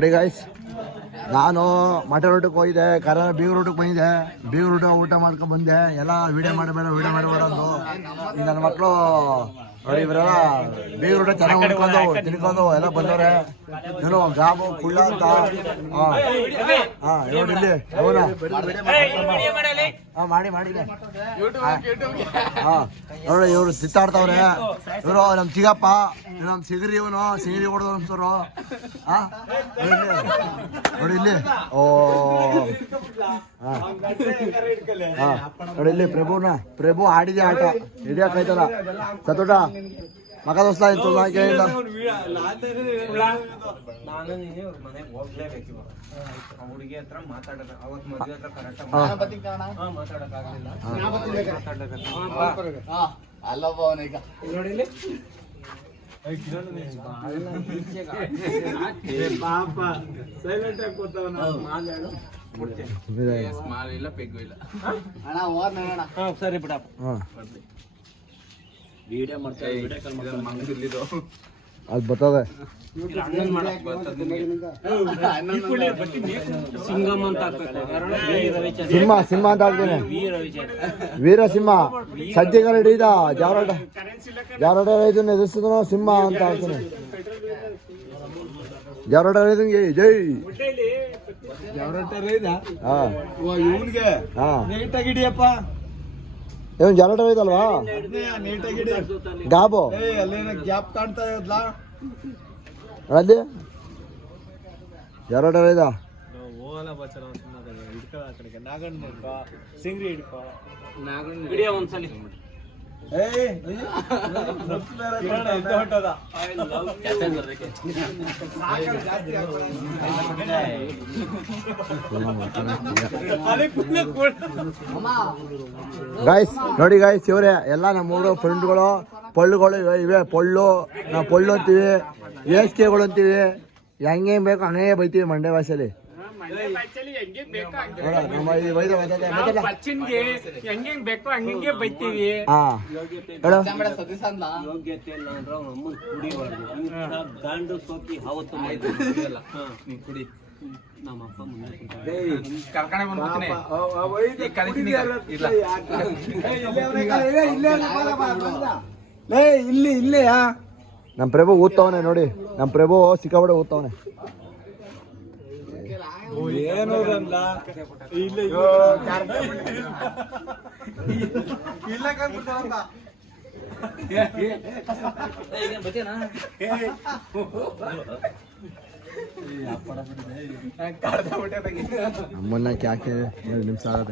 ನೋಡಿ ಗಾಯ್ಸ್, ನಾನು ಮಟನ್ ಊಟಕ್ಕೆ ಹೋಗಿದ್ದೆ, ಬೀಗರ ಊಟಕ್ಕೆ ಬಂದಿದ್ದೆ. ಬೀಗರ ಊಟ ಮಾಡ್ಕೊಂಡು ಬಂದೆ. ಎಲ್ಲ ವಿಡಿಯೋ ಮಾಡಬೇಡ ಅಂದು. ಈಗ ನನ್ನ ಮಕ್ಕಳು ನೋಡಿ, ಇವರೆಲ್ಲ ಬೀಗರ ಊಟ ಚೆನ್ನಾಗಿ ಉಟ್ಕೊಂಡು ತಿನ್ಕೊಂಡು ಎಲ್ಲ ಬಂದವ್ರೆ. ಏನೋ ಗಾಬು ಕುಳ್ಳ ಅಂತ. ನೋಡಿ ಇಲ್ಲಿ ಮಾಡಿದೆ. ನೋಡಿ ಇವ್ರು ಸಿತ್ತಾಡ್ತವ್ರೆ. ಇವರು ನಮ್ಮ ಚಿಗಪ್ಪ, ನಮ್ಮ ಸಿಗರಿ, ಇವನು ಸಿಗರಿ ಹೊಡೆದು ಅನ್ಸೋರು. ನೋಡಿ ಇಲ್ಲಿ. ನೋಡಿ ಇಲ್ಲಿ ಪ್ರಭು ಆಡಿದೆ ಆಟ ಹಿಡಿಯಾಕೈತಲ್ಲ ಸತೋಟ ಮಗ ದೋಸ್ತ ಇತ್ತು. ಹುಡುಗಿ ಹತ್ರ ಮಾತಾಡೋದು ಅವತ್ತು ಮದುವೆ ಹತ್ರ ಕರೆಕ್ಟ್ ಪಾಪ ಸೈಲೆಂಟ್ ಆಗಿ ಕೂತವ. ಇಲ್ಲ ಪೆಗ್ಗು ಇಲ್ಲ ಸರಿ ಬಿಡಪ್ಪ. ವಿಡಿಯೋ ಅದು ಬರ್ತದೆ. ಸಿಂಹ ಅಂತ ಹಾಕ್ತೇನೆ. ವೀರ ಸಿಂಹ ಸದ್ಯಗಳ ಹಿಡಿದ ಜಾವರಾಟ ಇದನ್ನ ಎದುರಿಸಿದ ಸಿಂಹ ಅಂತ ಹಾಕ್ತೇನೆ. ಜಾವರಾಟ ರೈತನಿಗೆ ಜೈ. ನೀಟಾಗಿಡಿಯಪ್ಪ. ಏನು ಜಾವರಾಟ ರೈತಲ್ವಾ ಗಾಬು ಗ್ಯಾಪ್ ಕಾಣ್ತಾ ಇದ್ಲ ಅಲ್ಲಿ ಜಾವರಾಟ ರೈತ. ಹೋಗಲ್ಲ ಬಚ್ಚಲ ಹಿಡ್ಕೊ ಆ ಕಡೆಗೆ. ನಾಗಣ್ಣ ಹಿಡ್ಕೊ, ಸಿಂಗ್ರಿ ಹಿಡ್ಕೊ, ನಾಗಣ್ಣ ಹಿಡಿಯ ಒಂದ್ಸಲಿ. ಗಾಯ್ಸ್ ನೋಡಿ ಗಾಯ್ಸ್, ಇವರೇ ಎಲ್ಲ ನಮ್ಮೂರು ಫ್ರೆಂಡ್ಗಳು. ಪಳ್ಳುಗಳು ಇವೆ. ನಾವು ಪಳ್ಳು ಅಂತೀವಿ, ಏಸ್ಕೆಗಳು ಅಂತೀವಿ. ಹೆಂಗೆ ಬೇಕು ಹಂಗೆ ಬೈತೀವಿ ಮಂಡ್ಯ ಭಾಷೆಯಲ್ಲಿ. ಇಲ್ಲಿ ನಮ್ಮ ಪ್ರಭು ಓದ್ತವನೆ ನೋಡಿ. ನಮ್ಮ ಪ್ರಭು ಸಿಕ್ಕಾಪಟ್ಟೆ ಓದ್ತವನೆ. ಏನೋದಲ್ಲ ನಮ್ಮನ್ನ ಯಾಕೆ 2 ನಿಮಿಷ ಆಗತ್ತೆ.